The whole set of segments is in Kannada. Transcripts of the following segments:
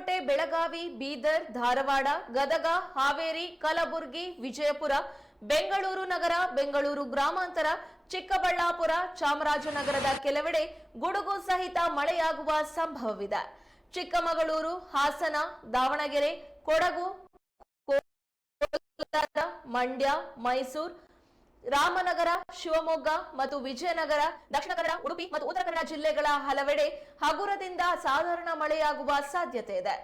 ಬಾಗಲಕೋಟೆ ಬೆಳಗಾವಿ, ಬೀದರ್, ಧಾರವಾಡ, ಗದಗ, ಹಾವೇರಿ, ಕಲಬುರಗಿ, ವಿಜಯಪುರ, ಬೆಂಗಳೂರು ನಗರ, ಬೆಂಗಳೂರು ಗ್ರಾಮಾಂತರ, ಚಿಕ್ಕಬಳ್ಳಾಪುರ, ಚಾಮರಾಜನಗರದ ಕೆಲವೆಡೆ ಗುಡುಗು ಸಹಿತ ಮಳೆಯಾಗುವ ಸಂಭವವಿದೆ. ಚಿಕ್ಕಮಗಳೂರು, ಹಾಸನ, ದಾವಣಗೆರೆ, ಕೊಡಗು ಮಂಡ್ಯ, ಮೈಸೂರು ರಾಮನಗರ, ಶಿವಮೊಗ್ಗ ಮತ್ತು ವಿಜಯನಗರ, ದಕ್ಷಿಣ ಕನ್ನಡ, ಉಡುಪಿ ಮತ್ತು ಉತ್ತರ ಕನ್ನಡ ಜಿಲ್ಲೆಗಳ ಹಲವೆಡೆ ಹಗುರದಿಂದ ಸಾಧಾರಣ ಮಳೆಯಾಗುವ ಸಾಧ್ಯತೆ ಇದೆ.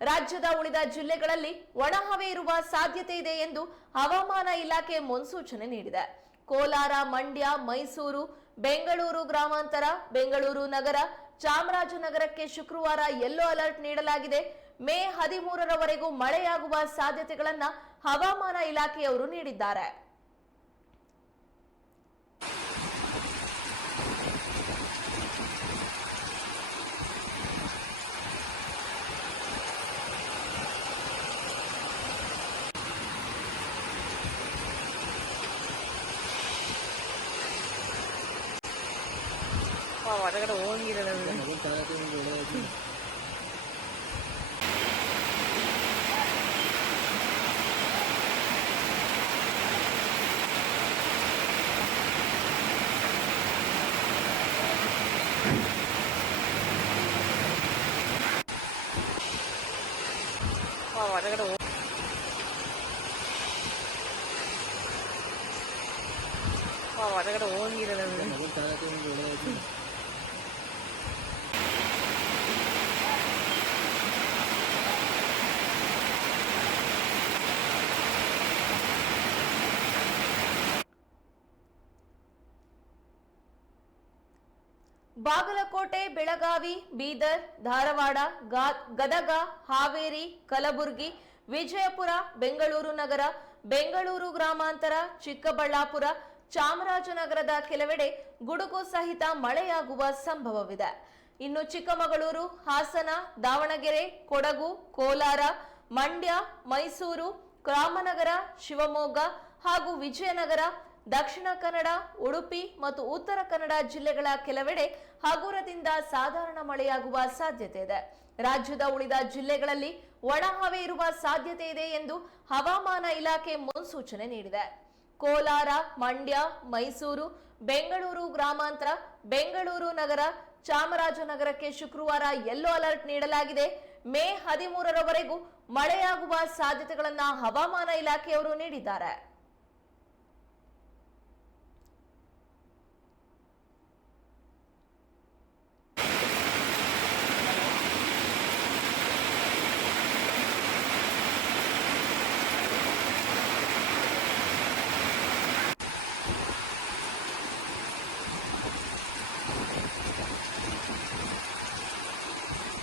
ರಾಜ್ಯದ ಉಳಿದ ಜಿಲ್ಲೆಗಳಲ್ಲಿ ಒಣಹವೆ ಇರುವ ಸಾಧ್ಯತೆ ಇದೆ ಎಂದು ಹವಾಮಾನ ಇಲಾಖೆ ಮುನ್ಸೂಚನೆ ನೀಡಿದೆ. ಕೋಲಾರ, ಮಂಡ್ಯ, ಮೈಸೂರು, ಬೆಂಗಳೂರು ಗ್ರಾಮಾಂತರ, ಬೆಂಗಳೂರು ನಗರ, ಚಾಮರಾಜನಗರಕ್ಕೆ ಶುಕ್ರವಾರ ಯೆಲ್ಲೋ ಅಲರ್ಟ್ ನೀಡಲಾಗಿದೆ. ಮೇ ಹದಿಮೂರರವರೆಗೂ ಮಳೆಯಾಗುವ ಸಾಧ್ಯತೆಗಳನ್ನ ಹವಾಮಾನ ಇಲಾಖೆಯವರು ನೀಡಿದ್ದಾರೆ. 와, 맞아. 그럼 5원 기르는 네, അത് കൂടെ ഓ. ഓങ്ങിയിരുന്നത് ಬಾಗಲಕೋಟೆ, ಬೆಳಗಾವಿ, ಬೀದರ್, ಧಾರವಾಡ ಗದಗ, ಹಾವೇರಿ, ಕಲಬುರಗಿ, ವಿಜಯಪುರ, ಬೆಂಗಳೂರು ನಗರ, ಬೆಂಗಳೂರು ಗ್ರಾಮಾಂತರ, ಚಿಕ್ಕಬಳ್ಳಾಪುರ, ಚಾಮರಾಜನಗರದ ಕೆಲವೆಡೆ ಗುಡುಗು ಸಹಿತ ಮಳೆಯಾಗುವ ಸಂಭವವಿದೆ. ಇನ್ನು ಚಿಕ್ಕಮಗಳೂರು, ಹಾಸನ, ದಾವಣಗೆರೆ, ಕೊಡಗು, ಕೋಲಾರ, ಮಂಡ್ಯ, ಮೈಸೂರು, ರಾಮನಗರ, ಶಿವಮೊಗ್ಗ ಹಾಗೂ ವಿಜಯನಗರ ದಕ್ಷಿಣ ಕನ್ನಡ, ಉಡುಪಿ ಮತ್ತು ಉತ್ತರ ಕನ್ನಡ ಜಿಲ್ಲೆಗಳ ಕೆಲವೆಡೆ ಹಗುರದಿಂದ ಸಾಧಾರಣ ಮಳೆಯಾಗುವ ಸಾಧ್ಯತೆ ಇದೆ. ರಾಜ್ಯದ ಉಳಿದ ಜಿಲ್ಲೆಗಳಲ್ಲಿ ಒಣಹವೆ ಇರುವ ಸಾಧ್ಯತೆ ಇದೆ ಎಂದು ಹವಾಮಾನ ಇಲಾಖೆ ಮುನ್ಸೂಚನೆ ನೀಡಿದೆ. ಕೋಲಾರ, ಮಂಡ್ಯ, ಮೈಸೂರು, ಬೆಂಗಳೂರು ಗ್ರಾಮಾಂತರ, ಬೆಂಗಳೂರು ನಗರ, ಚಾಮರಾಜನಗರಕ್ಕೆ ಶುಕ್ರವಾರ ಯೆಲ್ಲೋ ಅಲರ್ಟ್ ನೀಡಲಾಗಿದೆ. ಮೇ ಹದಿಮೂರರವರೆಗೂ ಮಳೆಯಾಗುವ ಸಾಧ್ಯತೆಗಳನ್ನು ಹವಾಮಾನ ಇಲಾಖೆಯವರು ನೀಡಿದ್ದಾರೆ.